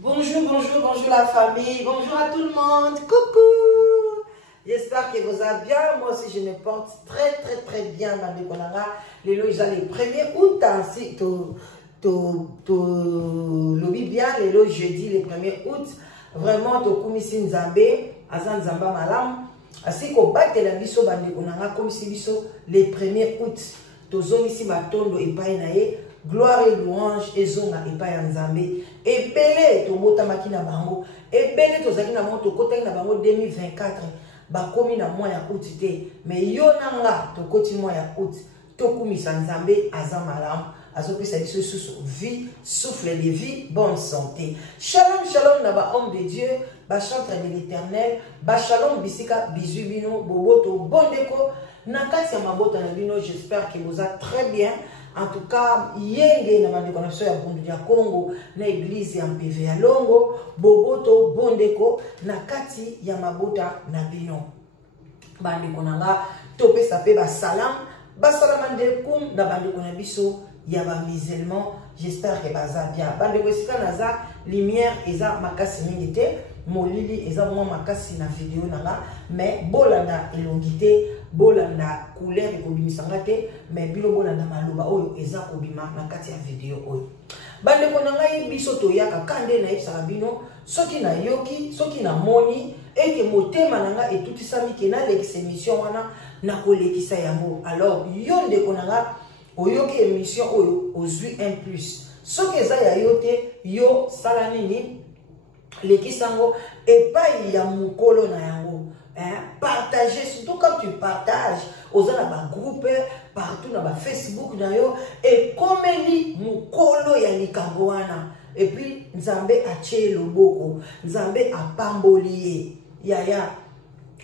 Bonjour, bonjour, bonjour la famille, bonjour à tout le monde, coucou. J'espère que vous allez bien, moi aussi je me porte très bien. Les lois, les 1er août, ainsi lobby bien, les lois jeudi, le 1er août, vraiment, to kumisi nzambe, azan nzamba malam, ainsi qu'on bat la biso bande, on a comme si biso, le 1er août, to zomisi batondo et painae. Gloire et louange et zonga et pas nzambe et belé to bota makina bango et belé to zaki na moto kota na bango 2024 ba komi na mois ya août te mais yo nanga to koti mois ya août to kumisa nzambe azamalam azopesa biso susu vie souffle de vie bonne santé. Shalom shalom na ba homme de Dieu ba chantre de l'Éternel ba shalom bisika bisu bino boboto bondeko na kati ya mabota na bino. J'espère que vous êtes très bien. En tout cas, yenge na bande connexion ya Bundu ya Congo na église ya MPV ya Longo boboto bondeko na kati ya mabota na bino. Bande konanga topesa pe ba salam alaikum na bande kona biso ya ba musulman. J'espère que baza bien. Bande ko sika naza lumière eza makasi mingi te molili eza mwa makasi na video nanga mais bolanda elongité bolanda couleur ekobimisanga te mais bilo bolanda maloba oyo eza kobima na kati ya video oyo. Bande ko nanga biso toyaka kande na yebisaka bino soki na yoki soki na moni eke motema nanga etutisami ke na lekisa émission wana na kolekisa yango. Alors yo ndeko nanga oyoki émission oyo ozwi 1+. Soki eza ya yo te yo sala nini lekisango epai ya mukolo na yango. Partager, surtout quand tu partages aux ba groupe partout dans ba Facebook na yo et komeli mukolo ya likambo wana et puis nzambe atie loboko nzambe apambolier yaya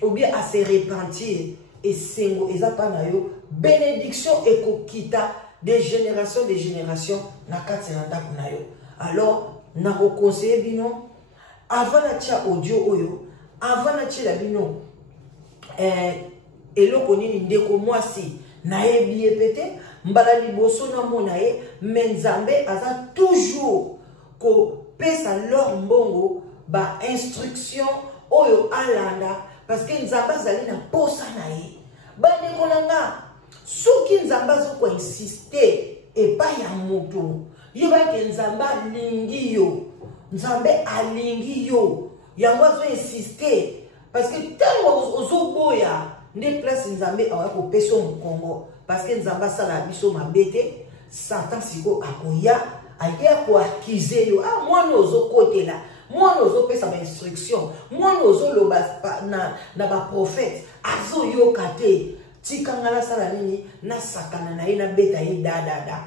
ou bien à se repentir et sengo ezapa na yo bénédiction ekokita des générations na kati na ndako na yo. Alors na ko conseiller bino avant la tia audio oyo avant la tia bino eloko nini ndeko mwasi na yebi epete mbala liboso na mona ye menzambe aza toujours ko pesa leur mbongo ba instruction oyo alanda parce que nzamba zali na posa na ye. Bande konanga soki nzamba zo ko insister epa ya moto yeba ke nzamba lingi yo nzambe alingi yo yango zo insister parce que tellement ozo boya nde place nzambe awa ko peso mukongo parce que nzamba sala biso mabete satan siko akoya aya ko accuser yo mwana ozo kotela mwana ozo pesa ba instruction mwana ozo loba na ba prophète azo yoka te tikangala sala nini na sakana na ye na beta ye da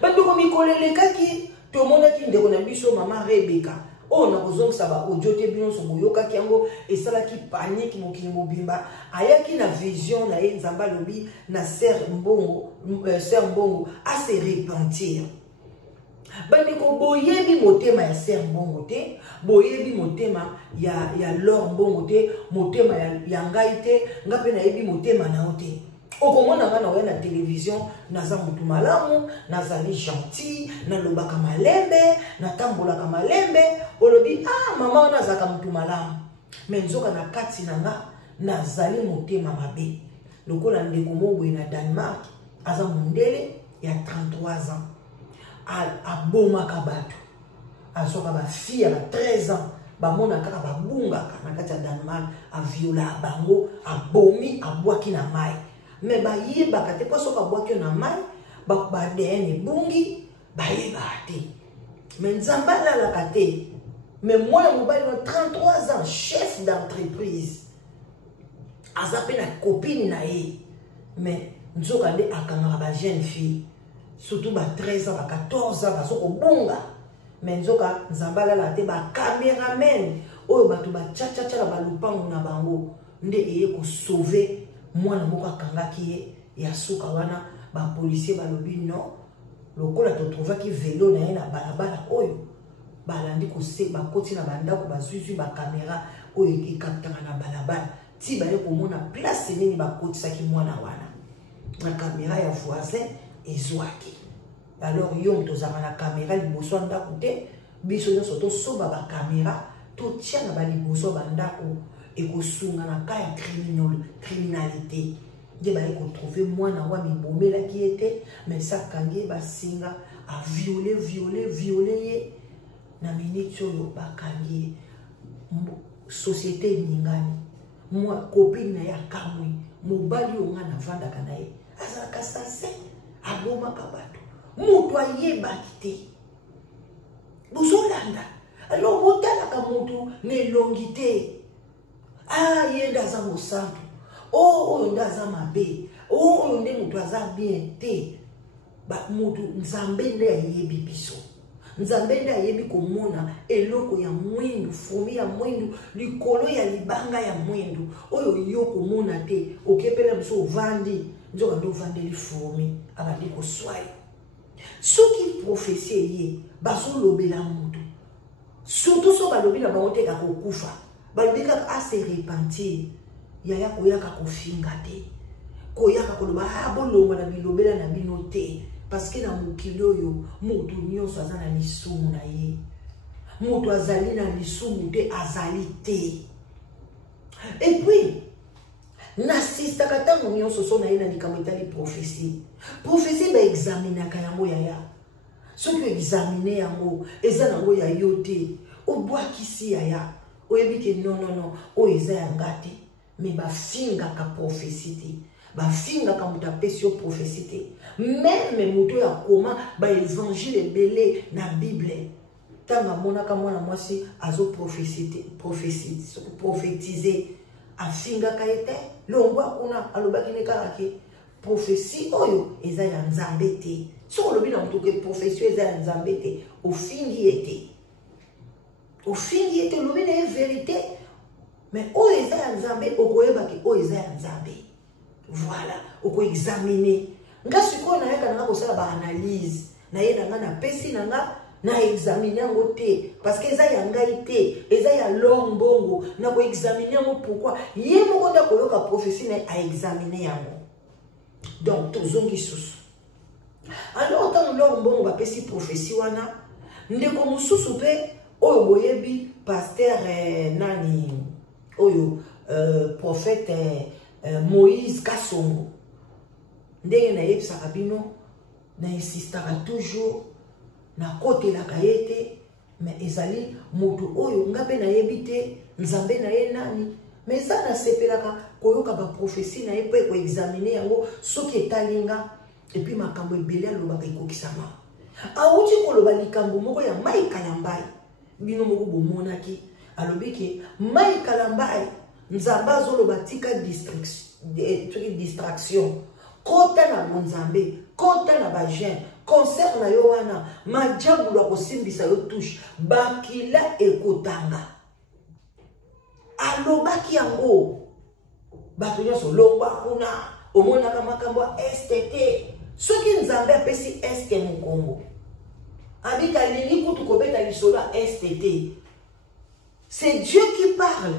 bando ko mikolele kaki to mona ki ndeko na biso mama Rebecca o na kozongisa ba audio te bino so boyoka ki yango esala ki panique mokili mobimba ayaki na vision na ye nzamba lobi na sœur mbongo a se repentir. Bande ko boyebi motema ya sœur mbongo te boyebi motema ya lor mbongo te motema ya ngai te ngape na yebi motema na ote. Okomona ngana wa na télévision naza mutu malamu nazali gentil na lobaka malembe na tambola ka malembe olobi mama wana zaka mutu malamu mais nzoka na kati nanga nazali motema mabe lokola ndeko mobwe na Danemark aza mundele ya 33 ans abomaka bato azoka ba fille ya 13 ans bamona kaka babungaka na kati ya Danemark aviola bango abomi abwaki na mai mais ba yeba kate poso ka bwaki na mai ba dene bungi ba yeba te mais nzamba la kate mais moi mobile de 33 ans chef d'entreprise azape na copine na ye mais nzoka nde akanga ba jeune fille surtout ba 13 ans ba 14 ans bazo ko bunga mais nzoka nzamba la te ba cameraman oyo bato ba cha ba lupango na bango nde eye ko sauver mwana moko akangaki ye ya suka wana ba policier balobi non lokola to trouvaki vélo na ye na balabala oyo balandi ko se ba koti na bandako bazuzwi ba caméra oyo ekaptaka na balabala ti ba ye ko mona place nini ba koti saki mwana wana na caméra ya voisin ezwaki. Alors yo tozama na caméra liboso ndako te biso nyonso tosoba ba caméra totia na baliboso bandako ekosunga na ka ya criminalité nde baye kotrouve mwana wa mibomelaki ye te mais sakangi ye basinga aviole ye na minute oyo bakangi ye société eningani mwa copine na ye akamwi mobali oyo nga navandaka na ye azalaka sase abomaka bato moto ayebaki te bozolanda alors botalaka moto na elongi te ye nde aza mosantu oyo nde aza mabe oyo nde moto aza bien te moto nzambe nde ayebi biso nzambe nde ayebi komona eloko ya mwindu fumi ya mwindu likolo ya libanga ya mwindu oyo yo komona te okepela biso ovandi nzoka nde ovandeli fumi abandi koswaya soki profesie ye bazolobela moto surtout so balobi na bango te kaka kokufa balobi kaka ase repentir yaya koyaka kofinga te koyaka koloba bolongo na bilobela na bino te parce que na mokili oyo moto nyonso aza na lisumu na ye moto azali na lisumu te azali te et puis nasistaka ntango nyonso so na ye na likambo etali prophesie baexaminaka yango yaya soki oexamine yango eza nango ya yo te obwakisi yaya oyebi ke non oyo eza yanga te mais bafingaka prophesie te bafingaka moto apesi yo prophesie te meme moto oyo akoma baevangile ebele na bible ntango amonaka mwana mwasi azoprofetize afingaka ye te longwa kuna alobaki ne kaka ke prophesie oyo eza ya nzambe te soki olobi na moto ke prophesie eza ya nzambe te ofingi ye te olobi na ye verité mais oyo eza ya nzambe okoyebaki oyo eza ya nzambe voilà okoexamine nga sikoyo nayaka nanga kosala baanalyse naye nanga napesi nanga na examine yango te parce que eza ya ngai te eza ya long bongo na koexamine yango pourquoi ye moko nda koyoka prophétie na aexamine yango donc tozongi susu alors ntango long bongo bapesi prophétie wana ndeko mosusu mpe oyo boyebi paster nani oyo prophète Moïse Kasongo ndenge nayebisaka bino na insistaka toujours na kotelaka ye te mais ezali moto oyo nga mpe nayebi te nzambe na ye nani mais eza nasepelaka koyoka baprophétie na ye mpo ekoexamine yango soki etalinga epuis makambo ebele alobaka ekokisama awuti koloba likambo moko ya mai kalambai bino moko bomonaki alobi ke mai kalambai nzambe azoloba tika distraction kota na bonzambe kota na bajen concert na yo wana majabulu akosimbisa yo touche bakila ekotanga alobaki yango bato nyonso longwa kuna omonaka makambo ya STT soki nzambe apesi este mokongo abika alingi kutu kobeta lisolo ya STT c'est Dieu qui parle.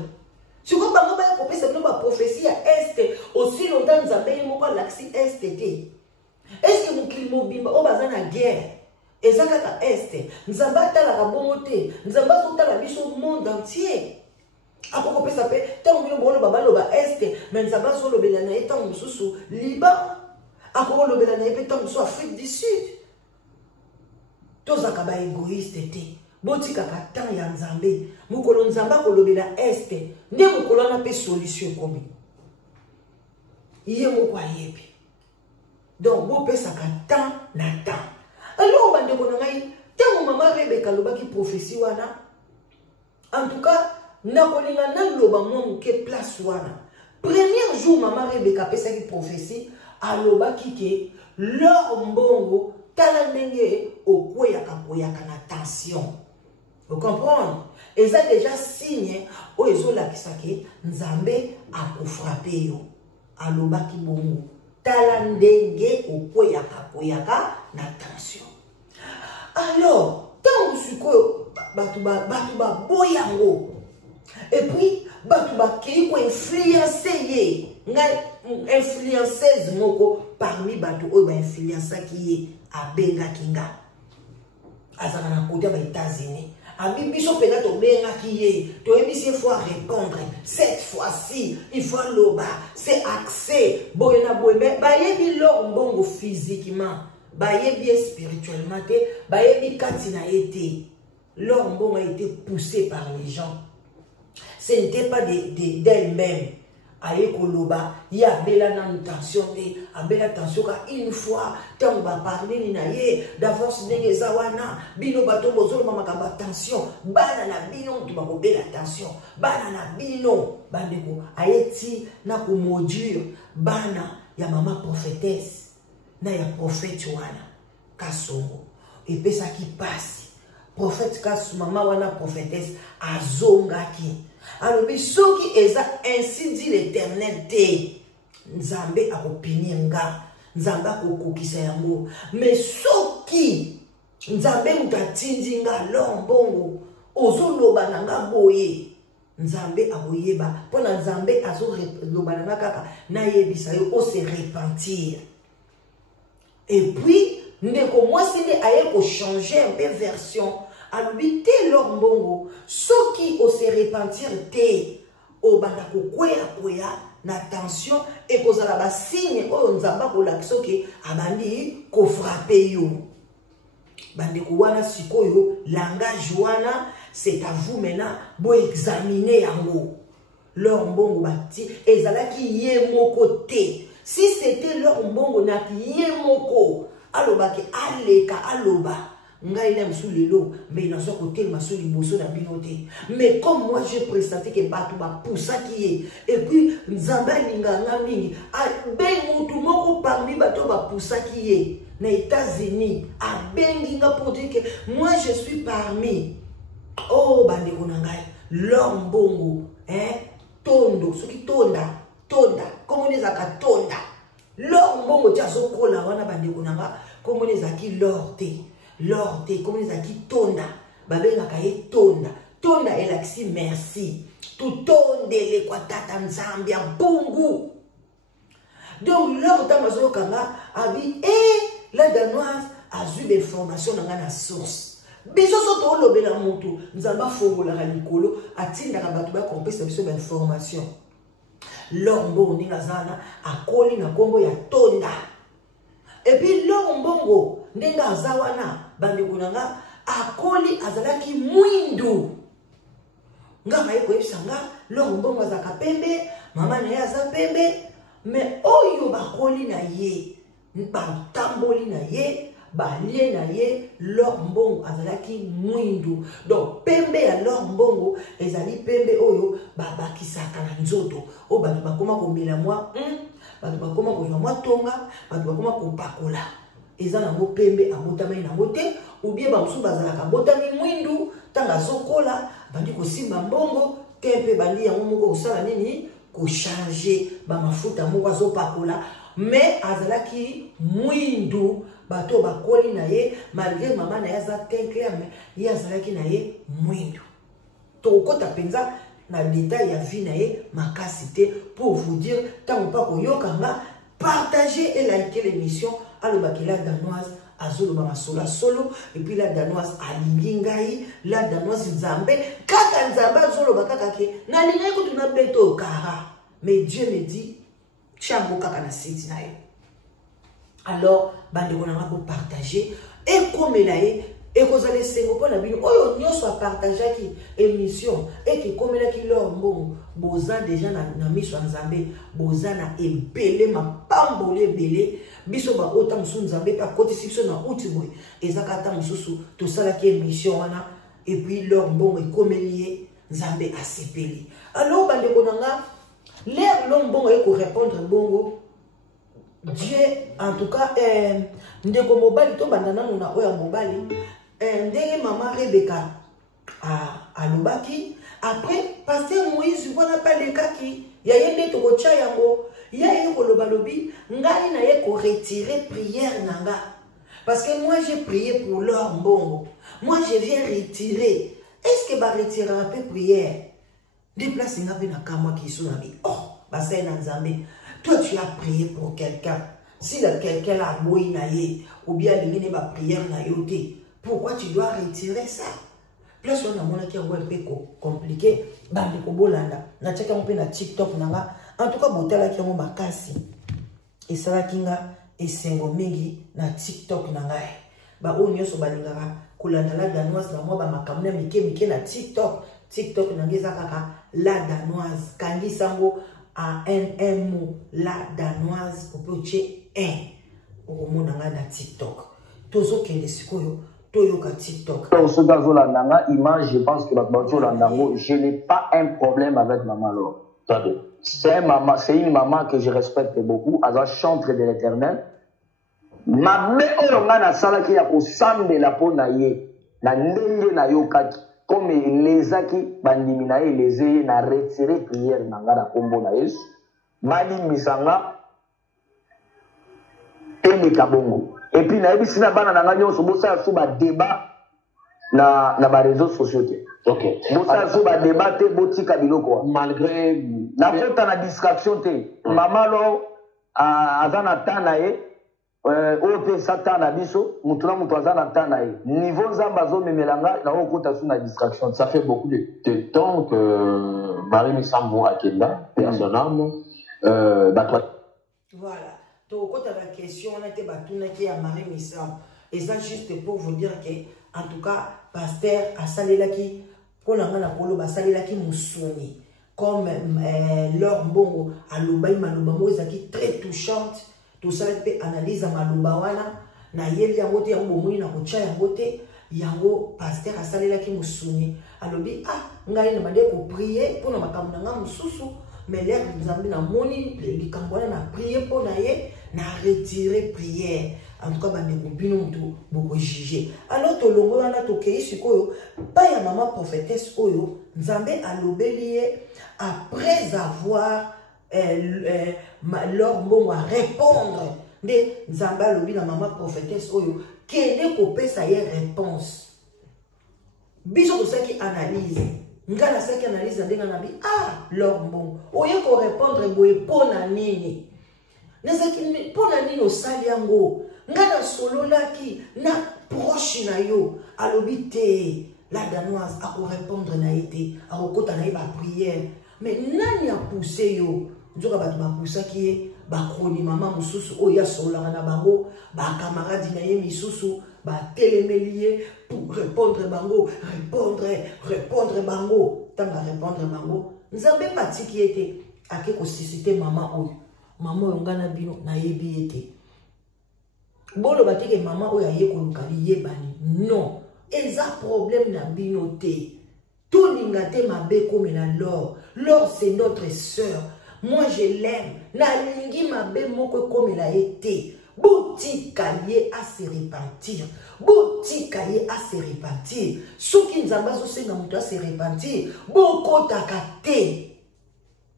Si vous avez une prophétie à Est, aussi longtemps nous avons l'accès STT. Est-ce que nous avons une guerre? Et ça, à Est, nous avons la bonté, nous avons la mission au monde entier. Après, on peut s'appeler, tant que nous avons Est, mais nous avons le Bélané, tant que nous sommes Liban, après le Bélané, tant que nous sommes Afrique du Sud. Tous les égoïstes étaient. Botika katan ya nzambe mukolo nzamba kolobela este nde mukolo na pe solution komi iye moko ayebi donc bo pesa katan na temps alors bande ko ngai tango mama Rebeka lobaki prophétie wana en tout cas na kolinga na loba mo ke place wana premier jour mama Rebeka pesa ki prophétie alobaki ke leur mbongo tala ndenge okoyaka na tension. Vous comprenez? Et ça déjà signe où ils ont la kisake nzambe a frappé yo alobaki bongo talandenge okoyaka na tension. Alors tant usuko batuba boyango et puis batuba ki ko influencer ye nga influenceuse moko parmi batu o ba influencer ki ye abenga kinga azaka na côté ba États-Unis. Abi biso pena to benga kiye, to ebisi il faut répondre. Cette fois-ci, il faut loba, c'est accès. Boyena boyebe, ba yebi lo mbongo physiquement, ba yebi spirituellement te, ba yebi katina été. Leur mbongo a été poussé par les gens. Ce n'était pas d'elle-même. Aye koloba, ya bela na tension te, abela tension ka une fois, tant ba parler ni na ye, d'avance ndenge zawana, bino bato bozolo makamba tension, bana na bino tu ba ko bela tension, bana na bino, bandeko, ayeti na ko modure, bana ya mama prophétesse, na ya prophète wana, kasongo, et puis ça qui passe, prophète kasu mama wana prophétesse, azongaki. Alors, soki eza ainsi dit l'Éternel te, Nzambe akopini nga, Nzambe akokokisa yango. Mais soki Nzambe mutatindi nga lombongo, ozoloba na nga boye, Nzambe akoyeba. Pona Nzambe azoloba na nga kaka, na yebisa yo, o se repentir. Et puis, ndeko mwasi nde aye ko changer un peu version. Habiter leur mbongo, ceux qui osent se repentir te, au bandako kwea na tension et kozala ba signe oyo nzamba ko lakso ke abandi ko frapper yo. Bandeko wana sikoyo langage wana c'est à vous maintenant bo examiner yango. Leur mbongo bati ezalaki ye moko te. Si c'était leur mbongo na ye moko, alobaki aleka aloba. Mais comme moi j'ai pressenti que Batou va pousser qui est, et puis Nzamba Linganga Mingi, ben moutou moko parmi Batou va pousser qui est, aux États-Unis, à Benginga pour dire que moi je suis parmi. Oh, Bandeko Nangai, l'homme bongo, hein, tondo, ce qui tonda, comme on les a tonda. L'homme bongo, tiazo kola, wana Bandeko Nanga, comme on les a qui l'orte. Lors des comme les acquis tonda, babenga kaye tonda, tonda elaxi merci, tout tonde l'équateur Zambia bungu. Donc lors d'Amazon Kanga a dit la danoise a eu des formations dans la source. Biso soto lo bela moto, nzamba fongo la likolo atinda ka batu ba compétence biso ba information. Lombo ni ngazana akoli na kombo ya tonda. Et puis lombongo ndenga azawana bandeko nanga akoli azalaki mwindu nga maye ko ebisanga lombongo azaka pembe mama na ye aza pembe mais oyo bakoli na ye bantamboli na ye balie na ye lombongo azalaki mwindu. Donc pembe ya lombongo ezali pembe oyo babakisaka na nzoto o bato bakoma komela mwa bato bakoma kozwa mwa tonga bato bakoma kopakola eza nango pembe abotami nango te ou bien bamosusu bazalaka botami mwindu tanga azokola bandi kosimba mbongo te mpe bandi yango moko kosala nini kochange bamafuta moko azopakola mais azalaki mwindu bato bakoli na ye malgré mama na ye aza teint clair mais ye azalaki na ye mwindu. Tokota penza na détail ya vie na ye makasi te pour vous dire tant pas koyokanga partager et liker l'émission alobaki la danoise azoloba masola solo et puis la danoise alingi ngai la danoise nzambe kaka nzambe azoloba kaka ke na lingai kutuna beto kara mais Dieu me dit chango kaka na site na ye. Alors bandeko nanga ko partager et comme na ye et que vous allez sengo pour la bino oyo nyonso a partager ki émission et que comme la ki leur mbongo boza déjà na miso nzambe boza na ebele ma pambole ebele biso ba ota musu nzambe pa côté siso na outi boy ezaka ta mususu to sala ki émission wana et puis leur mbongo e komelie nzambe asepeli. Alors bandeko nanga l'air leur mbongo e ko répondre bongo Dieu en tout cas ndeko mobali to bandana na oya mobali ndenge maman Rebecca a lobaki après pasteur Moïse voilà pas le kaki ya yende to kocha yango ya yeko lobalobi ngai na ye ko retirer prière nanga parce que moi j'ai prié pour leur mbongo moi je viens retirer est-ce que ba retirer un peu prière déplace nga pe na kama ki so na bi oh ba sai na nzambe toi tu as prié pour quelqu'un si quelqu'un a boyi na ye ou bien l'ingine ba prière na yote Pourquoi tu dois retirer ça? Plus on a mon qui est un peu compliqué, bande ko bolanda. Na chaka mon pe na TikTok nanga. En tout cas, botela qui est makasi. Et ça la kinga et sengo mingi na TikTok nanga. Ba o nyoso balingara kolanda la danoise na moi ba makamna mike na TikTok. TikTok nanga kaka la danoise. Kangi sango a un mot la danoise au petit un. Au mot nanga na TikTok. Tozo kende sikoyo. TikTok. Image, je pense que je n'ai pas un problème avec maman Laure. C'est une maman que je respecte beaucoup. Elle est chantre de l'Éternel. Ma mère, on a sala qui a au sang de la peau naïe. Na ndenge na yokaki. Comme les aki bandiminae les eye na retiré prière nanga na kombo na Yesu. Mali misanga. Et kabongo. Et puis, na ebisi na bana na nga nyonso bosa sou ba débat na ba réseaux sociaux. OK. Bosa sou ba débat te botika biloko. Malgré na fota na distraction te. Maman lo azana tana e o pe satana biso mutuna mutu azana tana e. Niveau nzamba zo memelanga na okota sou na distraction. Ça fait beaucoup de temps que Marie Missambo Akenda personnellement voilà. Quand la question, on a été battu à Marie Missam. Et ça, juste pour vous dire que, en tout cas, pasteur a salé là qui, pour la main à Polo, a salé là qui moussoni. Comme Laure Mbongo, à l'Obaï Malobamo, qui très touchante. Tout ça, peut analyse à Malobawana. Na yeli ya wote ya mbomoui na kocha ya wote. Yango, pasteur a salé là qui moussoni. Alors, ngai na made ko prier pour na makamuna nga mususu. Mais l'air nous na moni, les cambouana na prié pour naïe, na retiré prière. En tout cas, bande bino tout beaucoup jugé. Alors to longo na to kei sikoyo, pas ya maman prophétesse oyo, Nzambe a lobelié après avoir leur bon à répondre. De Nzambe a lobi na maman prophétesse oyo, kende ko pesa ye réponse. Biso ko ça qui analyse. Ngana saki analyse ndenga na bi Laure Mbongo oye ko répondre boye pona nini nezaki pona nini osali yango ngana sololaki na proche na yo alobi te la danoise a ko répondre na été a kokota na ba prière mais nani a poussé yo nzoka ba poussaki ba kroni mama mususu oya solana na bango ba camarade na ye misusu ba télémélier pour répondre bango, répondre bango, tanga répondre bango. Nzambe pati qui était à quelque susciter maman oyo. Maman yongana bino na yebi ete. Bolo batike maman oyo aye ko lukali yebani. Non, eza problème na bino te. Tout lingate mabe comme la Laure. Laure c'est notre sœur. Moi je l'aime. Na lingi mabe moko comme la été. Bouti kalié à se repentir. Bouti kalié à se repentir. Ceux qui nous ambassent aussi dans à se repentir. Beaucoup takate.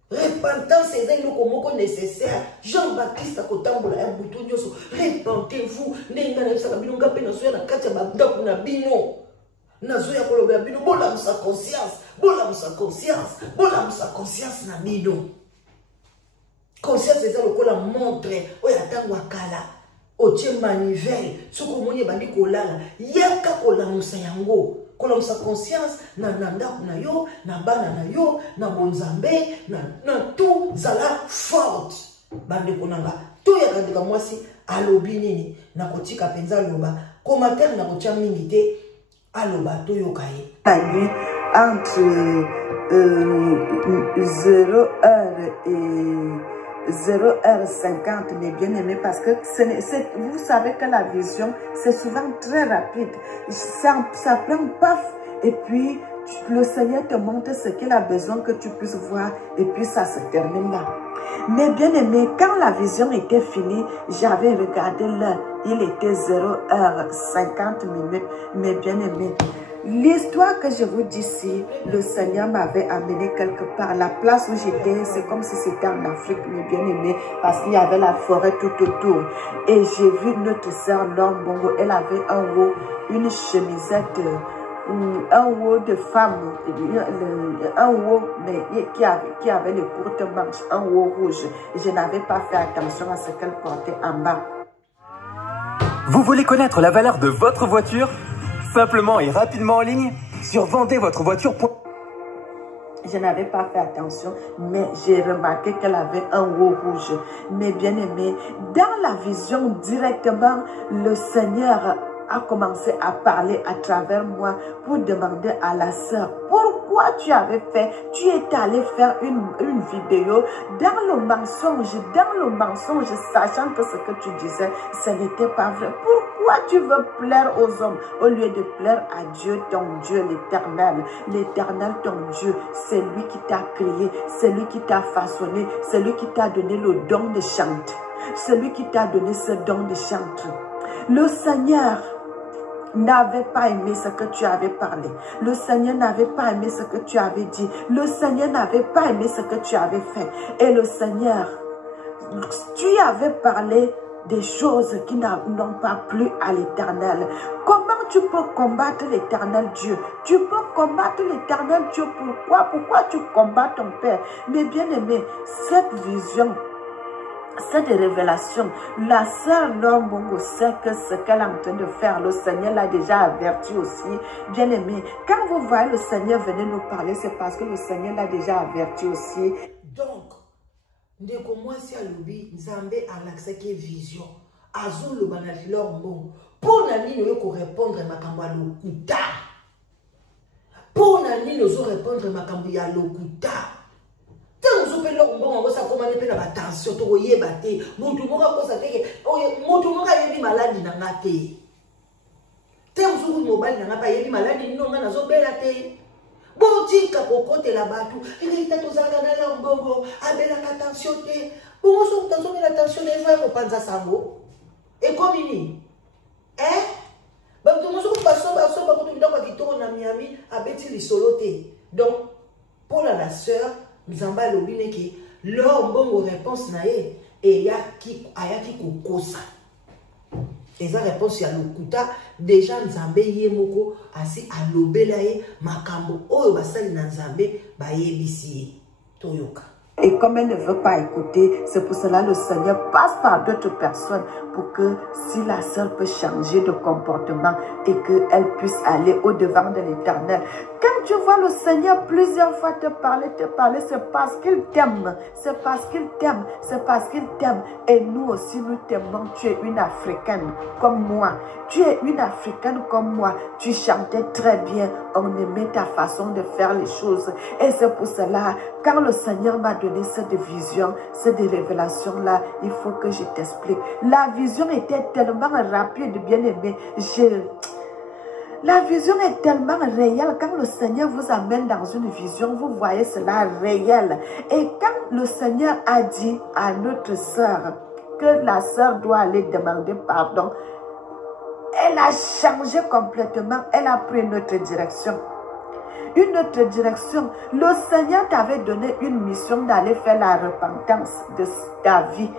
Repentance c'est un loco nécessaire. Jean-Baptiste a kotambola un bouton nyoso. Repentez-vous. Nenga na saka bino ngape na soya na kati ya babda na bino. Na soya koloba bino bola musa conscience. Bola musa conscience. Bola musa conscience na bino. Conscience c'est ça le la montre oya tangwa kala otie manivelle soko moni bandi kolala yaka kola musa yango kola musa conscience na ndako na yo na bana na yo na bonzambe na tout zala forte bandi konanga to ya kandika mwasi alobi nini na kotika penza loba commentaire na kotia mingi te aloba to yokaye tali entre 0h et 0h50, mes bien-aimés, parce que vous savez que la vision, c'est souvent très rapide. Ça prend paf, et puis le Seigneur te montre ce qu'il a besoin que tu puisses voir, et puis ça se termine là. Mais bien-aimés, quand la vision était finie, j'avais regardé l'heure. Il était 0h50 minutes, mes bien-aimés. L'histoire que je vous dis ici, le Seigneur m'avait amené quelque part. La place où j'étais, c'est comme si c'était en Afrique, mes bien-aimés, parce qu'il y avait la forêt tout autour. Et j'ai vu notre sœur Laure Mbongo, elle avait en haut une chemisette, un haut de femme, un haut mais qui avait les courtes manches, un haut rouge. Je n'avais pas fait attention à ce qu'elle portait en bas. Vous voulez connaître la valeur de votre voiture ? simplement et rapidement en ligne sur vendezvotrevoiture.com. Je n'avais pas fait attention, mais j'ai remarqué qu'elle avait un haut rouge. Mais bien aimé, dans la vision directement, le Seigneur a commencé à parler à travers moi pour demander à la sœur pourquoi tu avais fait, tu es allé faire une vidéo dans le mensonge, sachant que ce que tu disais, ce n'était pas vrai. Pourquoi tu veux plaire aux hommes au lieu de plaire à Dieu, ton Dieu, l'éternel? L'éternel, ton Dieu, c'est lui qui t'a créé, c'est lui qui t'a façonné, c'est lui qui t'a donné le don de chanter, c'est lui qui t'a donné ce don de chanter. Le Seigneur n'avait pas aimé ce que tu avais parlé. Le Seigneur n'avait pas aimé ce que tu avais dit. Le Seigneur n'avait pas aimé ce que tu avais fait. Et le Seigneur, tu avais parlé des choses qui n'ont pas plu à l'Éternel. Comment tu peux combattre l'Éternel Dieu? Tu peux combattre l'Éternel Dieu. Pourquoi tu combats ton Père? Mais bien aimé, cette vision, cette révélation, la sœur Normongo sait que ce qu'elle est en train de faire, le Seigneur l'a déjà averti aussi. Bien aimé, quand vous voyez le Seigneur venir nous parler, c'est parce que le Seigneur l'a déjà averti aussi. Donc, ndeko mwasi alobi nzambe alaksaki vision azul le banali lormo pour nani no ko répondre makambo ya lokuta pour nani no zo répondre makambo ya lokuta tanzo pe lormo ngo sa komane pe na ba tension to yeba te mutu moka ko sa teke mutu moka yebi maladi na ngate tanzo ku mobile na ngapa yebi maladi no nga na zo bela te. Botika kokote la batu, il t'a tous à la mbongo, abela la tension te. Bon, son tension la tension des frères au panza sango. Et comme il bah tout le monde se passe sur bah tout le monde qui tourne à Miami, à Betty les soloté. Donc pour la sœur, nous en bas l'obine qui leur mbongo réponse nae et ya qui kokosa. Et ça réponse à l'okuta déjà nzambe yemoko asi alobelaye makambo oyo basali na nzambe bayebisi toyoka. Et comme elle ne veut pas écouter, c'est pour cela que le Seigneur passe par d'autres personnes pour que si la sœur peut changer de comportement et qu'elle puisse aller au-devant de l'Éternel. Quand tu vois le Seigneur plusieurs fois te parler, c'est parce qu'il t'aime. C'est parce qu'il t'aime. C'est parce qu'il t'aime. Et nous aussi, nous t'aimons. Tu es une Africaine comme moi. Tu es une Africaine comme moi. Tu chantais très bien. On aimait ta façon de faire les choses. Et c'est pour cela, quand le Seigneur m'a donné cette vision, cette révélation-là, il faut que je t'explique. La vision était tellement rapide, bien aimé. La vision est tellement réelle. Quand le Seigneur vous amène dans une vision, vous voyez cela réel. Et quand le Seigneur a dit à notre sœur que la sœur doit aller demander pardon, elle a changé complètement. Elle a pris une autre direction. Une autre direction. Le Seigneur t'avait donné une mission d'aller faire la repentance de ta vie,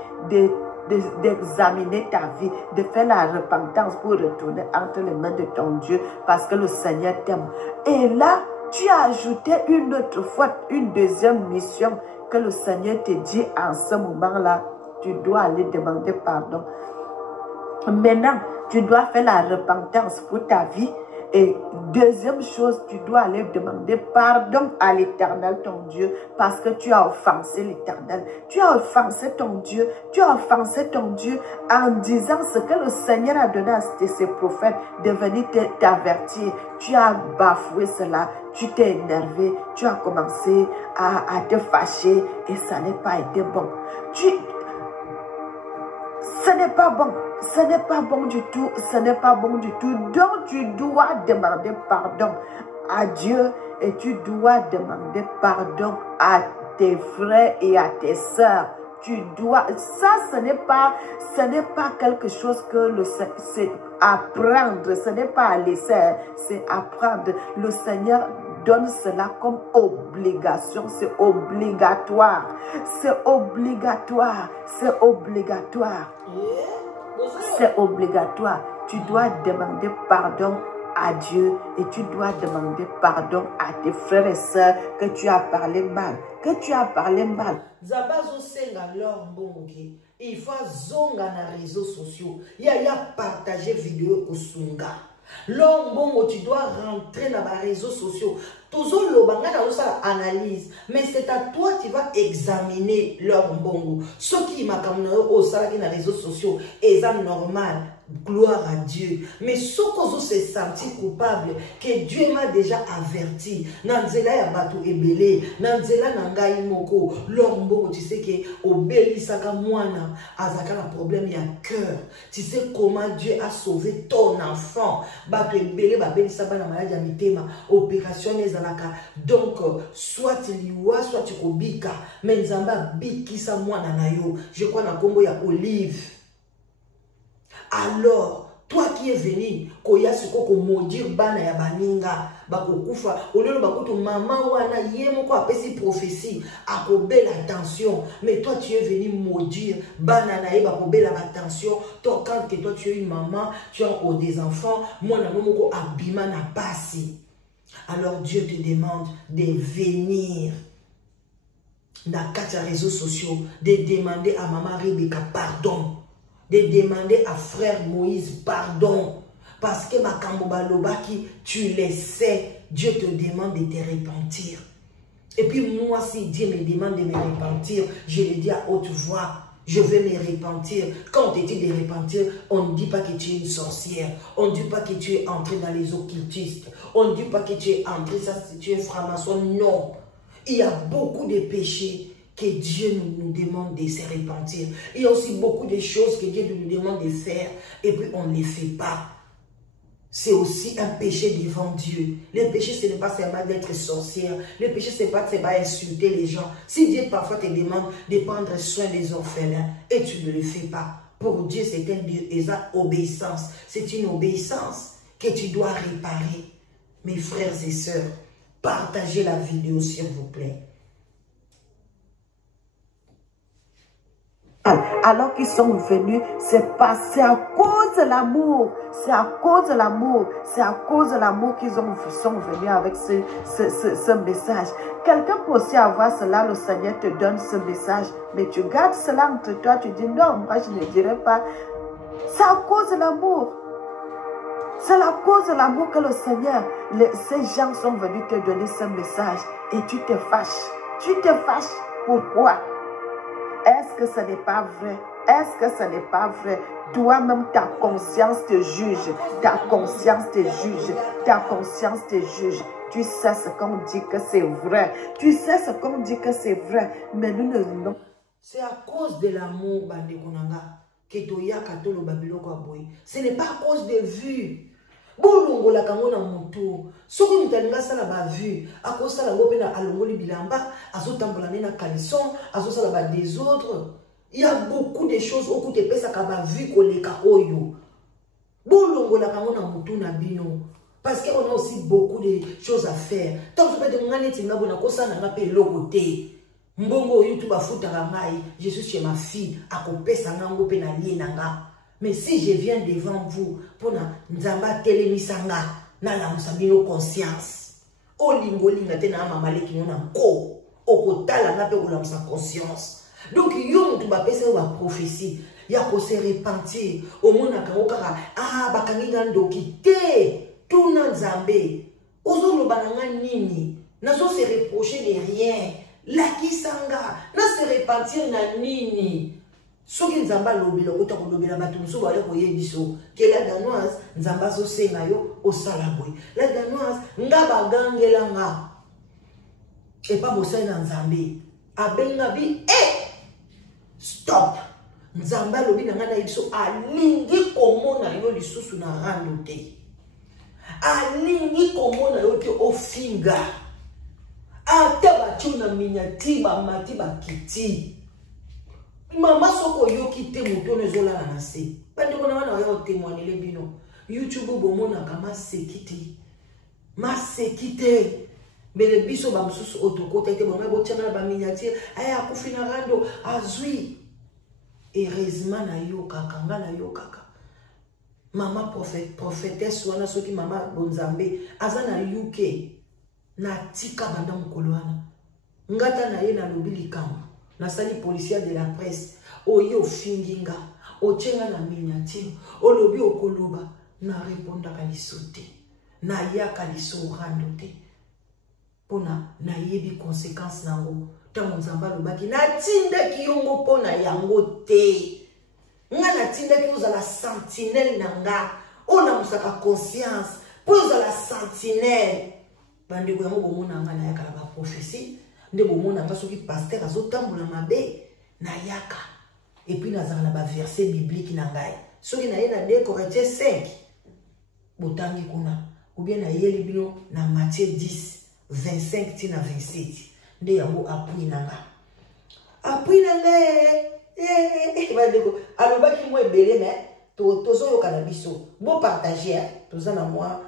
d'examiner ta vie, de faire la repentance pour retourner entre les mains de ton Dieu parce que le Seigneur t'aime. Et là, tu as ajouté une autre fois, une deuxième mission que le Seigneur te dit en ce moment-là, tu dois aller demander pardon. Maintenant, tu dois faire la repentance pour ta vie. Et deuxième chose, tu dois aller demander pardon à l'Éternel, ton Dieu, parce que tu as offensé l'Éternel. Tu as offensé ton Dieu. Tu as offensé ton Dieu en disant ce que le Seigneur a donné à ses prophètes de venir t'avertir. Tu as bafoué cela. Tu t'es énervé. Tu as commencé à te fâcher et ça n'a pas été bon. Ce n'est pas bon. Ce n'est pas bon du tout. Ce n'est pas bon du tout. Donc, tu dois demander pardon à Dieu et tu dois demander pardon à tes frères et à tes sœurs. Tu dois... Ça, ce n'est pas quelque chose que c'est apprendre. Ce n'est pas à laisser, c'est apprendre. Le Seigneur donne cela comme obligation. C'est obligatoire. C'est obligatoire. C'est obligatoire. C'est obligatoire. Tu dois demander pardon à Dieu et tu dois demander pardon à tes frères et sœurs que tu as parlé mal. Que tu as parlé mal. Zabazo senga leur bongi. Il faut zonga na réseaux sociaux. Il y a partagé vidéo au sunga. L'homme bon, tu dois rentrer dans les réseaux sociaux. Toujours le banga dans ça analyse, mais c'est à toi qui vas examiner leur bon. Ce qui m'a comme au ça qui dans les réseaux sociaux, est normal. Gloire à Dieu. Mais ce qu'on s'est senti coupable, que Dieu m'a déjà averti. Nanzela ya batu ebele, nanzela nangai moko, l'ormbo, tu sais que obeli saka mwana, azaka la problème ya cœur. Tu sais comment Dieu a sauvé ton enfant. Batu ebele, babeli saba na maladie ya mitema, opération ezalaka. Donc, soit tu liwa, soit tu kobika, mais nzamba biki sa mwana na yo. Je crois na Congo ya Olive. Alors, toi qui es venu, koya suko ko maudire bana ya baninga, bakokufa, olelo bakoto maman wana yemo ko apesi prophétie, akobela attention, mais toi tu es venu maudire bana na ye bakobela attention, toi quand que toi tu es une maman, tu as des enfants, moi na moko abima na pasi. Alors Dieu te demande de venir dans les réseaux sociaux, de demander à maman Rebecca pardon. De demander à frère Moïse pardon. Parce que Makambo Balobaki, tu le sais, Dieu te demande de te repentir. Et puis moi, si Dieu me demande de me repentir, je le dis à haute voix, je vais me repentir. Quand on te dit de repentir, on ne dit pas que tu es une sorcière. On ne dit pas que tu es entré dans les occultistes. On ne dit pas que tu es entré, ça, tu es franc-maçon. Non. Il y a beaucoup de péchés que Dieu nous demande de se repentir. Il y a aussi beaucoup de choses que Dieu nous demande de faire et puis on ne les fait pas. C'est aussi un péché devant Dieu. Le péché, ce n'est pas seulement d'être sorcière. Le péché, ce n'est pas insulter les gens. Si Dieu parfois te demande de prendre soin des orphelins et tu ne le fais pas, pour Dieu, c'est une obéissance. C'est une obéissance que tu dois réparer. Mes frères et sœurs, partagez la vidéo s'il vous plaît. Alors qu'ils sont venus, c'est à cause de l'amour. C'est à cause de l'amour. C'est à cause de l'amour qu'ils sont venus avec ce message. Quelqu'un peut aussi avoir cela, le Seigneur te donne ce message. Mais tu gardes cela entre toi, tu dis non, moi je ne dirai pas. C'est à cause de l'amour. C'est à cause de l'amour que le Seigneur, ces gens sont venus te donner ce message. Et tu te fâches. Tu te fâches. Pourquoi? Est-ce que ce n'est pas vrai? Est-ce que ce n'est pas vrai? Toi-même, ta conscience te juge. Ta conscience te juge. Ta conscience te juge. Tu sais ce qu'on dit que c'est vrai. Tu sais ce qu'on dit que c'est vrai. Mais nous ne... Non. C'est à cause de l'amour, Bandekonanga, que Toya Katolo Babiloko Aboy. Ce n'est pas à cause des vues. Bolongo la kangona moto. Soki mutalinga sala ba vu. Ako sala ngope na alongoli bilamba. Azo tambola na caleçon. Azo sala ba des autres. Il y a beaucoup de choses au côté pesa kaba vu koleka oyo. Bolongo la kangona moto na bino. Parce qu'on a aussi beaucoup de choses à faire. Tant que tu peux te ngane tinga bona kosa na ngape lokote. Mbongo YouTube afuta ngai. Je suis chez ma fille. Ako pesa ngango pe na lie nanga. Mais si je viens devant vous pour nzamba telemisanga na la musabino conscience o lingolinga te na mama leki na ko okotala na pe ko la musa conscience. Donc yo mutu ba pesa ba prophétie ya ko se repentir au mona ka okaka bakangi ngando kité tout na nzambe ozo lo bananga nini na so se reprocher de rien la kisanga na se repentir na nini. Soki nzamba lobela otako lobela bato muso bale koyebiso ke la danoise nzamba zo senga yo osala boy la danoise ngaba gangela nga et pas bosai na nzambe abenga bi stop nzamba lobi na ngana yiso alingi komona yo lisusu na rando te alingi komona yo te ofinga ata batuna minyati ba mati ba kiti. Maman soko yoki te moto nezola na se. Bande kona wana ya témoigner le bino. YouTube bomona kama sekiti. Ma sekite. Mais le biso ba mususu otokota te bomba botiana ba miniature aya kufina rando azui. Heureusement na yo kaka ngana yo kaka. Maman prophétesse wana soki mama bonzambe azana UK na tika banda mkolwana. Ngata na ye na lobili kama. Na sali policier de la presse, oyo finginga, ochenga na miniature, olobi okoloba, na répondaka liso te na yaka liso orando te pona na yebi conséquence nango tango nzambe alobaki natindaki yongo pona yango te nga natindaki ozala sentinelle na nga olamusaka conscience po ozala sentinelle bandeko yango bomona nga nayaka na baprophétie nde bomona nga soki paster azotambola mabe nayaka epuis nazala na baverset biblique na ngai soki naye na 2 Corinthiens 5 botangi kuna ou bien nayeli bino na Matthieu 10 25 tina 27 nde yango appui na nga bandeko alobaki mo ebele mais tozoyoka na biso bo partager toza na moi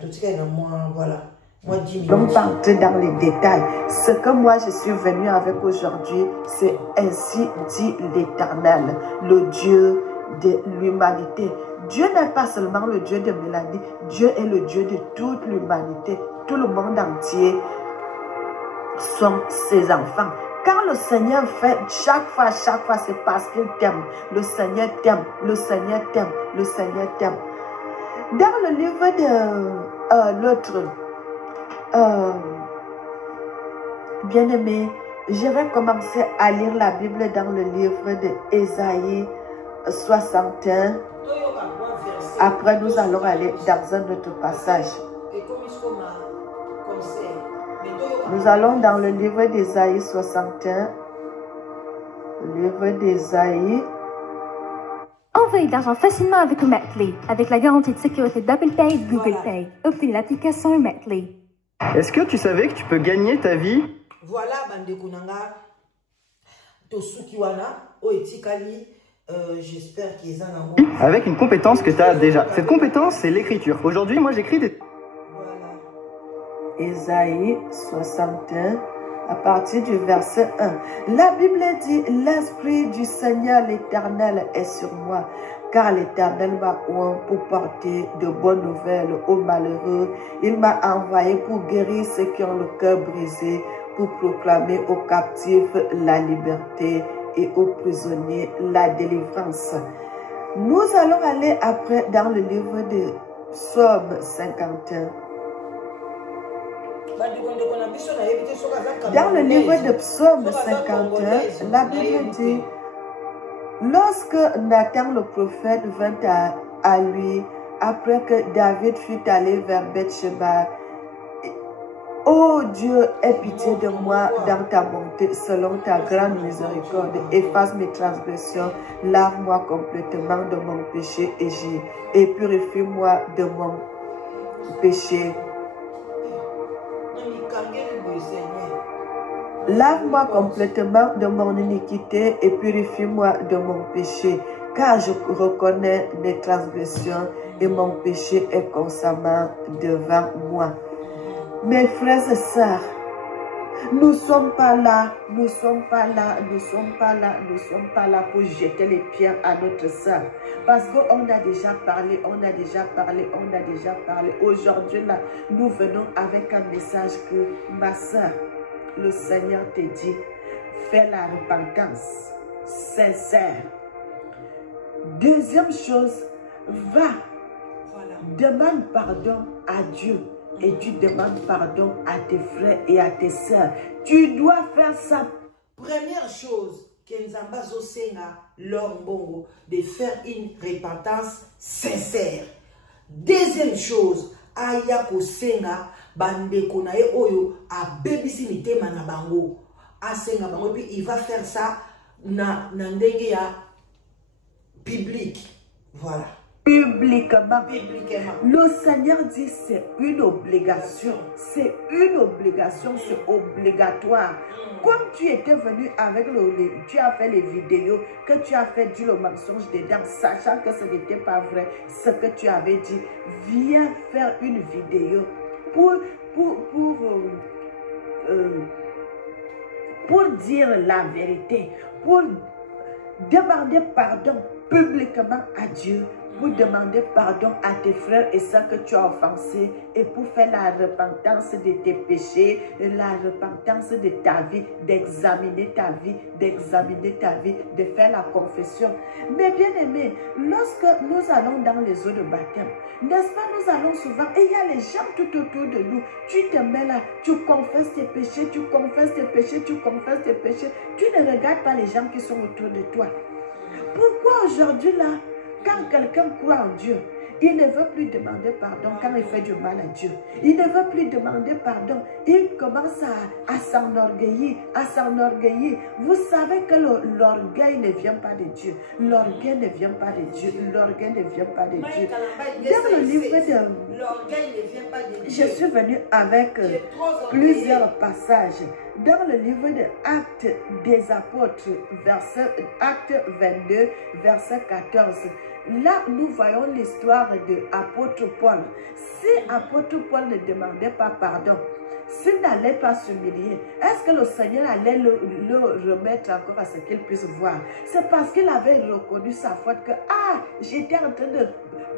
totika na moi voilà moi 10 minutes. Donc partir dans les détails. Ce que moi je suis venu avec aujourd'hui, c'est ainsi dit l'Éternel, le Dieu de l'humanité. Dieu n'est pas seulement le Dieu de Mélanie, Dieu est le Dieu de toute l'humanité. Tout le monde entier sont ses enfants. Quand le Seigneur fait chaque fois, c'est parce qu'il t'aime. Le Seigneur t'aime, le Seigneur t'aime, le Seigneur t'aime. Dans le livre de l'autre, bien-aimé, je vais commencer à lire la Bible dans le livre de Ésaïe 61. Après, nous allons aller dans un autre passage. Nous allons dans le livre d'Ésaïe 61. Le livre d'Ésaïe. Envoyez de l'argent facilement avec Metly, avec la garantie de sécurité d'Apple Pay et Google Pay. Obtenez l'application Metly. Est-ce que tu savais que tu peux gagner ta vie? Voilà, bandekunanga. Tosukiwana, Oetikali. J'espère qu'ils en ont. Avec une compétence que tu as déjà. Cette compétence, c'est l'écriture. Aujourd'hui, moi, j'écris des... Voilà. Ésaïe 61, à partir du verset 1. La Bible dit, l'Esprit du Seigneur l'Éternel est sur moi, car l'Éternel m'a oint pour porter de bonnes nouvelles aux malheureux. Il m'a envoyé pour guérir ceux qui ont le cœur brisé, pour proclamer aux captifs la liberté et aux prisonniers la délivrance. Nous allons aller après dans le livre de Psaume 51. Dans le livre de Psaume 51, la Bible dit, lorsque Nathan le prophète vint à lui, après que David fut allé vers Beth-Sheba, ô Dieu, aie pitié de moi dans ta bonté, selon ta grande miséricorde, efface mes transgressions, lave-moi complètement de mon péché et purifie-moi de mon péché. Lave-moi complètement de mon iniquité et purifie-moi de mon péché, car je reconnais mes transgressions et mon péché est constamment devant moi. Mes frères et sœurs, nous ne sommes pas là pour jeter les pierres à notre sœur. Parce qu'on a déjà parlé, Aujourd'hui, là, nous venons avec un message que ma sœur, le Seigneur te dit, fais la repentance sincère. Deuxième chose, va, demande pardon à Dieu. Et tu demandes pardon à tes frères et à tes sœurs. Tu dois faire ça. Première chose, Kenzamba Zosenga, Lombongo, de faire une repentance sincère. Deuxième chose, Ayako Senga, Bandeko Nae Oyo, a bébisi mitema na bango. A Senga bango, puis il va faire ça na ndengeya public. Voilà. Publiquement. Le Seigneur dit c'est une obligation. C'est une obligation, c'est obligatoire. Comme tu étais venu avec tu as fait les vidéos, que tu as fait du le mensonge dedans, sachant que ce n'était pas vrai, ce que tu avais dit, viens faire une vidéo pour dire la vérité, pour demander pardon publiquement à Dieu. pour demander pardon à tes frères et sœurs que tu as offensés et pour faire la repentance de tes péchés, la repentance de ta vie, d'examiner ta vie, de faire la confession. Mais bien aimé, lorsque nous allons dans les eaux de baptême, n'est-ce pas, nous allons souvent, et il y a les gens tout autour de nous, tu te mets là, tu confesses tes péchés, tu confesses tes péchés, tu confesses tes péchés, tu ne regardes pas les gens qui sont autour de toi. Pourquoi aujourd'hui là, quand quelqu'un croit en Dieu, il ne veut plus demander pardon quand il fait du mal à Dieu. Il ne veut plus demander pardon. Il commence à s'enorgueillir, Vous savez que l'orgueil ne vient pas de Dieu. L'orgueil ne vient pas de Dieu. L'orgueil ne vient pas de Dieu. Dans le livre de... L'orgueil ne vient pas de Dieu. Je suis venue avec plusieurs passages. Dans le livre de Actes des Apôtres, Acte 22, verset 14. Là, nous voyons l'histoire de l'apôtre Paul. Si l'apôtre Paul ne demandait pas pardon, s'il n'allait pas s'humilier, est-ce que le Seigneur allait le remettre encore à ce qu'il puisse voir? C'est parce qu'il avait reconnu sa faute que, j'étais en train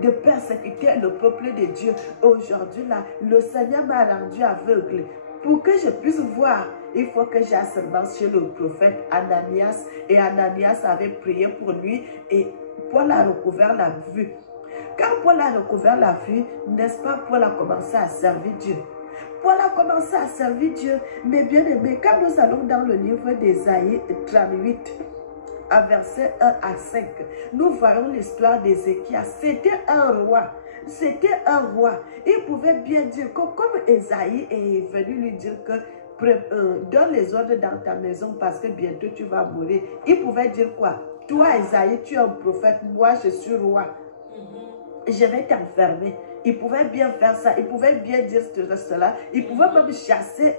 de persécuter le peuple de Dieu. Aujourd'hui, là, le Seigneur m'a rendu aveugle. Pour que je puisse voir, il faut que j'aille seulement chez le prophète Ananias. Et Ananias avait prié pour lui et Paul a recouvert la vue. Quand Paul a recouvert la vue, n'est-ce pas, Paul a commencé à servir Dieu. Paul a commencé à servir Dieu. Mais bien aimé, quand nous allons dans le livre d'Ésaïe 38, à verset 1 à 5, nous voyons l'histoire d'Ézéchias. C'était un roi. C'était un roi. Il pouvait bien dire que comme Ésaïe est venu lui dire que donne les ordres dans ta maison parce que bientôt tu vas mourir. Il pouvait dire quoi? Toi, Esaïe, tu es un prophète, moi je suis roi. Je vais t'enfermer. Il pouvait bien faire ça, il pouvait bien dire cela, il pouvait même chasser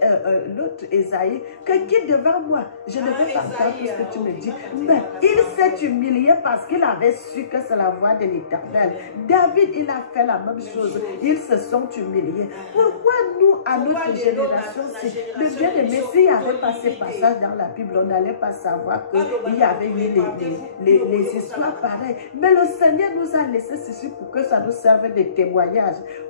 l'autre Esaïe, que quitte devant moi, je ne vais pas entendre tout ce que tu me dis. Mais il s'est humilié parce qu'il avait su que c'est la voix de l'Éternel. David, il a fait la même chose, ils se sont humiliés. Pourquoi nous, à notre génération, le bien-aimé, s'il n'y avait pas ces passages dans la Bible, on n'allait pas savoir qu'il y avait eu les histoires pareilles. Mais le Seigneur nous a laissé ceci pour que ça nous serve de témoignage.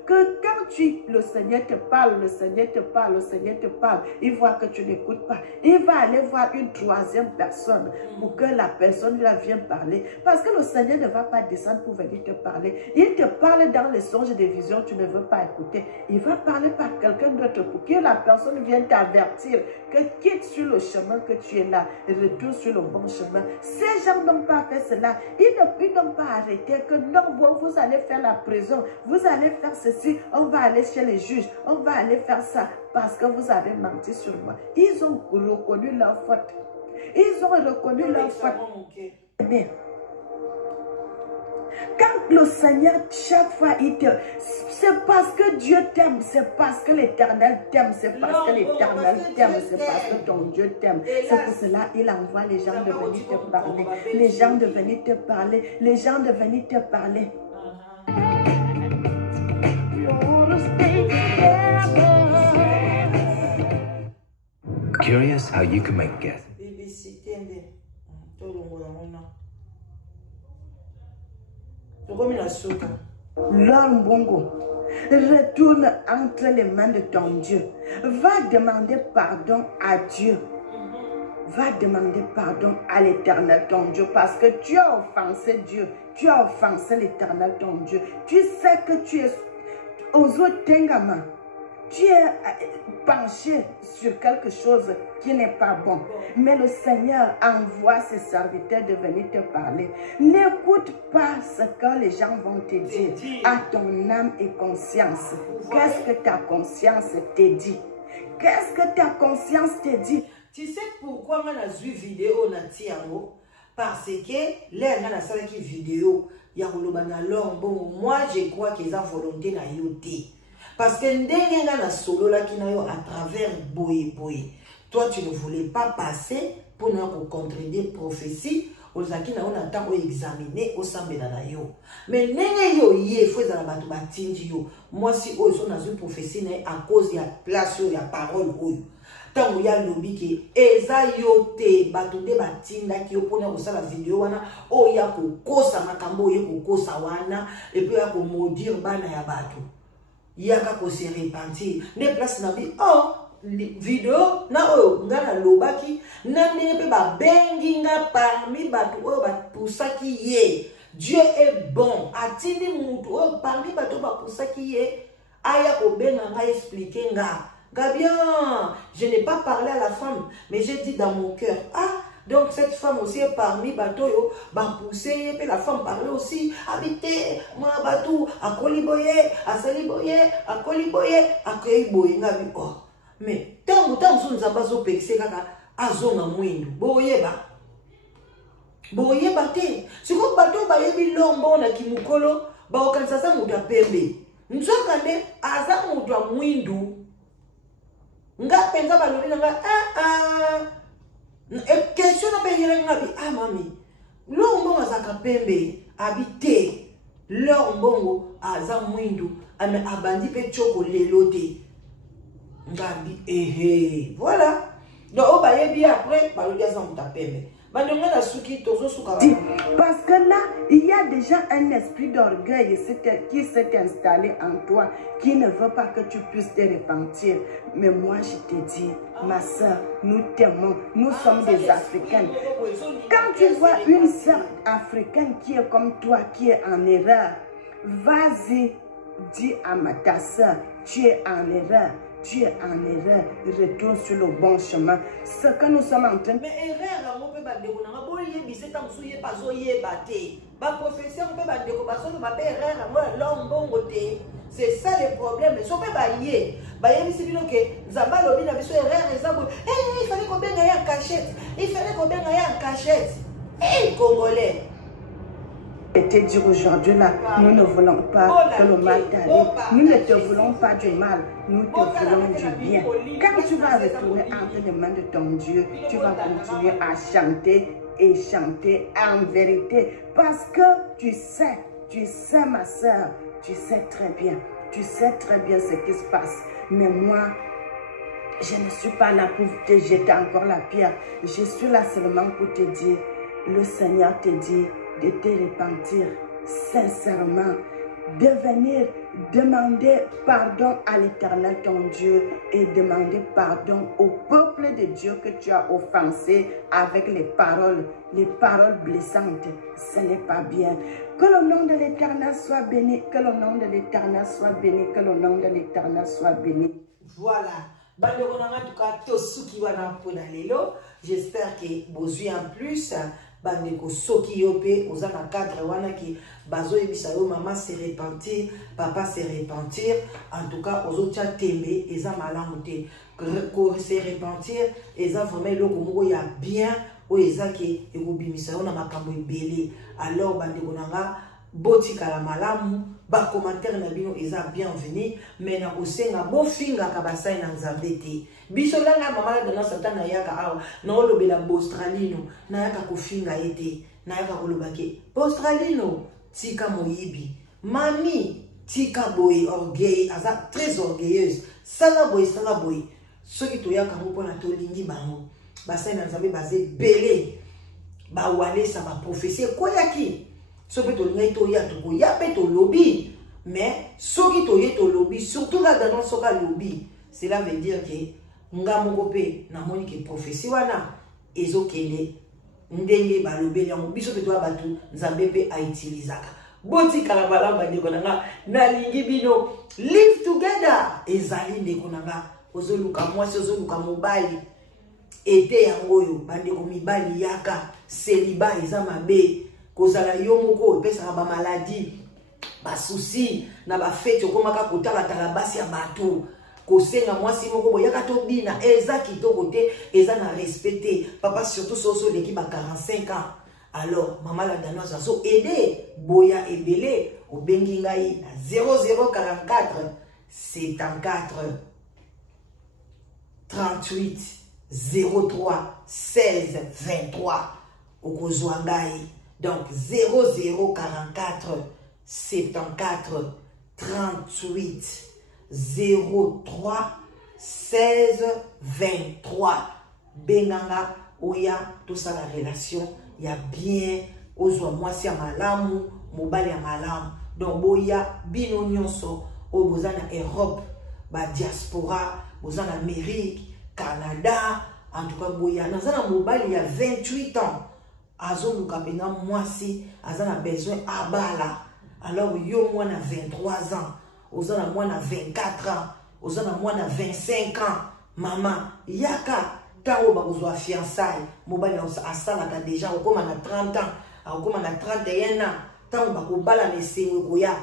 Que quand le Seigneur te parle, le Seigneur te parle, le Seigneur te parle, il voit que tu n'écoutes pas. Il va aller voir une troisième personne pour que la personne là vienne parler. Parce que le Seigneur ne va pas descendre pour venir te parler. Il te parle dans les songes des visions, tu ne veux pas écouter. Il va parler par quelqu'un d'autre pour que la personne vienne t'avertir que quitte sur le chemin que tu es là, retourne sur le bon chemin. Ces gens n'ont pas fait cela. Ils n'ont pas arrêté que non, bon, vous allez faire la prison, vous allez faire ceci, on va aller chez les juges, on va aller faire ça parce que vous avez menti sur moi. Ils ont reconnu leur faute. Ils ont reconnu leur faute. Mais quand le Seigneur, chaque fois, c'est parce que Dieu t'aime, c'est parce que l'Éternel t'aime, c'est parce que l'Éternel t'aime, c'est parce que ton Dieu t'aime. C'est pour cela qu'il envoie les gens de venir te parler, les gens de venir te parler, les gens de venir te parler. Curious how you can make guess. L'homme Bongo, retourne entre les mains de ton Dieu. Va demander pardon à Dieu. Va demander pardon à l'Éternel ton Dieu parce que tu as offensé Dieu. Tu as offensé l'Éternel ton Dieu. Tu sais que tu es aux autres Tengama. Tu es penché sur quelque chose qui n'est pas bon. Mais le Seigneur envoie ses serviteurs de venir te parler. N'écoute pas ce que les gens vont te dire à ton âme et conscience. Qu'est-ce que ta conscience te dit? Qu'est-ce que ta conscience te dit? Tu sais pourquoi on a vu vidéo na tiamo? Parce que là on a fait une vidéo. Il y a bon, moi je crois qu'ils ont volonté na yoté. Parce que ndenge nga na solo la ki na yo à travers boye. Toi tu ne voulais pas passer pour nous contredire prophétie. Ozaki na on attend au examiner au sambela na yo. Mais ndenge yo yé faut za batu batindi yo. Moi si ozo na une prophétie na à cause ya place ya parole oyo. tango ya lobi ke eza yote batude batinda ki opona kosala video wana o ya kokosa makambo ye kokosa wana et puis ya ko maudire bana ya bato yaka ko se repentir ne place na bi oh video na oyo ngana lobaki na ndenge pe ba bengi nga parmi bato oyo bapusaki ye. Dieu est bon. Atini mutu oyo parmi bato bapusaki ye aya ko benga nga expliquer nga. Bien, je n'ai pas parlé à la femme, mais j'ai dit dans mon cœur, ah, donc cette femme aussi est parmi Batoyo, poussé, et la femme parlait aussi, habité, moi, Batou, à Koliboye, à Saliboye, à Koliboye, à Koliboye, oh. Mais, tant ou tant, nous avons pas pexé, kaka, à Zonga Mouindou, Boyeba. Boyeba, te. Si vous bateau, bayebi lombo, na kimukolo, ba okansasa mouta pembe. Nous sommes kande, aza mouta Mouindou. Nga penza balobi nga question na peyele nga bi mami lo mbongo azaka pembe habité lo mbongo aza mwindu ame abandi pe choko lelo te nga bi voilà donc o bayebi après balobi aza muta pembe bandonga na suki tozo suka parce que là il y a déjà un esprit d'orgueil qui s'est installé en toi qui ne veut pas que tu puisses te repentir. Mais moi je te dis, ma soeur, nous t'aimons, nous sommes des Africaines. Quand tu vois une soeur africaine qui est comme toi, qui est en erreur, vas-y, dis à ta soeur, tu es en erreur. Tu es en erreur, retourne sur le bon chemin. Ce que nous sommes en train de... Mais erreur, on peut pas dire, on peut pas dire, on peut pas dire, ma profession, on peut pas dire, on peut pas dire, l'homme bon côté. C'est ça le problème. Si on peut pas dire, il fallait qu'on ait en cachette. Il fallait qu'on ait en cachette. Hé, Congolais. Et te dire aujourd'hui là, nous ne voulons pas que le mal t'arrive. Nous ne te voulons pas du mal, nous te voulons du bien. Quand tu vas retourner entre les mains de ton Dieu, tu vas continuer à chanter et chanter en vérité. Parce que tu sais ma soeur, tu sais très bien ce qui se passe. Mais moi, je ne suis pas là pour te jeter encore la pierre. Je suis là seulement pour te dire, le Seigneur te dit, de te repentir sincèrement, de venir demander pardon à l'Éternel ton Dieu et demander pardon au peuple de Dieu que tu as offensé avec les paroles blessantes. Ce n'est pas bien. Que le nom de l'Éternel soit béni, que le nom de l'Éternel soit béni, que le nom de l'Éternel soit béni. Voilà. En tout cas, j'espère que vous en plus. Bandeko soki yope ozana cadre wana ki bazo ebisayo maman se repentir papa se repentir en tout cas ozotia tembe eza malamu te ko se repentir eza vraiment loko moko ya bien o eza ke ekobimisayo na makambo ebele alors bandeko nanga boti kala malamu ba commentaire na bino eza bienvenu mais na kosenga bofinga ka basai na nzambe te biso langa mama la dona satana yaka awa na olobela bostralino na yaka kofinga ete na yaka kolobake bostralino tika moyibi mami tika boy orgueil aza très orgueilleuse sala boy soki to yaka mpona to lingi bango basai na nzambe bazé belé ba wale sa ba prophétie koyaki soki to lingi to ya to ya pe to lobby mais soki to ye to lobby surtout là dans soka lobby cela veut dire que nga moko pe na moni ke prophétie wana ezokende ndenge balobeli yango biso pe to abatu nzambe pe a utilizaka boti kala balamba ndeko nanga nalingi bino live together ezali ndeko nanga ozoluka mwasi ozoluka mobali ete yango oyo bandeko mibali yaka celiba eza mabe kozala yo moko opesaka ba maladie ba souci na ba fete okomaka kotala tala basi ya bato kosenga mwasi moko boyaka to bina eza kitoko te eza na respecté papa surtout soso leki ba 45 ans alors maman la danoise aso aider boya ebele obengi ngai na 0044 74 38 03 16 23 okozwa ngai donc 0044 74 38 03 16 23. Benganga oya tout ça la relation ya bien ozwa mwasi ya malamu mobali ya malamu. Donc boya bino nyonso o bozana Europe ba diaspora bozana Amérique Canada en tout cas boya nazana mobali ya 28 ans azoluka pena mwasi azana besoin abala. Alors yo mwana 23 ans ozana mwana 24 ans ozana mwana 25 ans mama yaka tango bakozwa fiançailles mobali asalaka déjà okoma na 30 ans okoma na 31 ans tango bakobala na esengo koya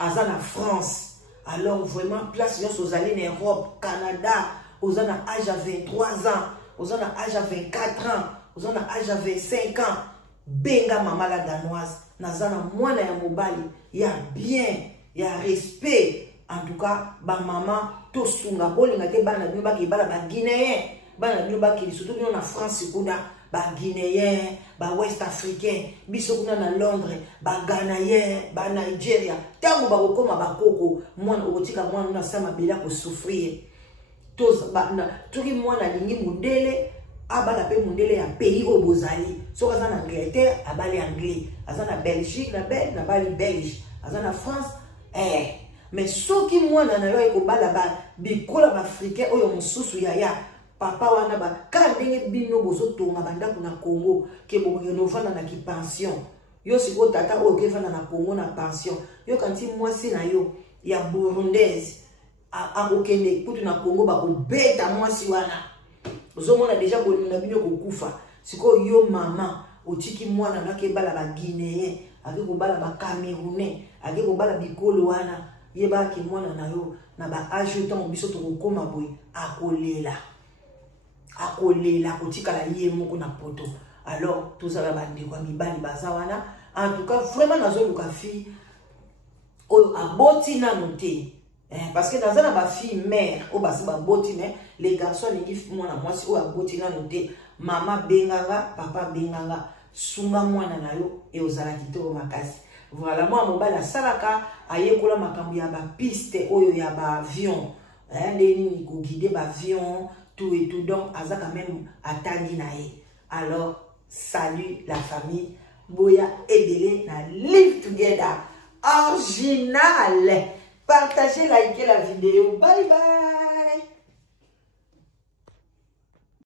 aza na France. Alors vraiment place nyonso ozali na Europe Canada oza na âge à 23 ans oza na âge à 24 ans oza na âge à 25 ans benga mama la danoise naza na mwana ya mobali ya bien ya respect. En tout cas ba mama to sunga bolinga te bana bino bakibala ba Guinéen bana bino bakili surtout bino na France kuna ba Guinéen ba West Africain biso kuna na Londres ba Ghanaiens ba Nigeria tango bakokoma bakoko mwana okotika mwana na sama bila ko souffrir tous bana tuki mwana lingi mundele abala pe mundele ya pays o bozali soka za na Angleterre abali anglais azana Belgique na bali Belge azana France mais soki mwana na yo ekobala ba bikola ba africain oyo mususu ya papa wana ba kandenge bino bozotonga bandako na Congo ke bokonovana na ki pension yo siko tata oyo kevana na Congo na pension yo kanti mwasi na yo ya burundaise akokende kutu na Congo bakobeta mwasi wana ozomona deja bolinga bino kokufa siko yo mama otiki mwana nakebala ba Guinéen akekobala ba Camerounais akekobala bikolo wana yeba ki mwana na yo na ba ajoutant biso to kokoma boy akolela kotika la ye moko na poto. Alors tout ça va bande kwa mibali bazawana en tout cas vraiment nazo luka fi o aboti na noté parce que dans ba fille mère o basi ba boti mais les garçons ni ki mwana mwasi o aboti na noté mama benganga papa benganga sunga mwana na yo e ozala kitoko makasi. Voilà, moi mobile salaka ayekola makambo ya ba piste oyo ya ba avion ndeni ko guider ba avion tout et tout, donc aza quand même atangi nae. Alors salut la famille boya ebele na live together original. Partagez, likez la vidéo. Bye bye.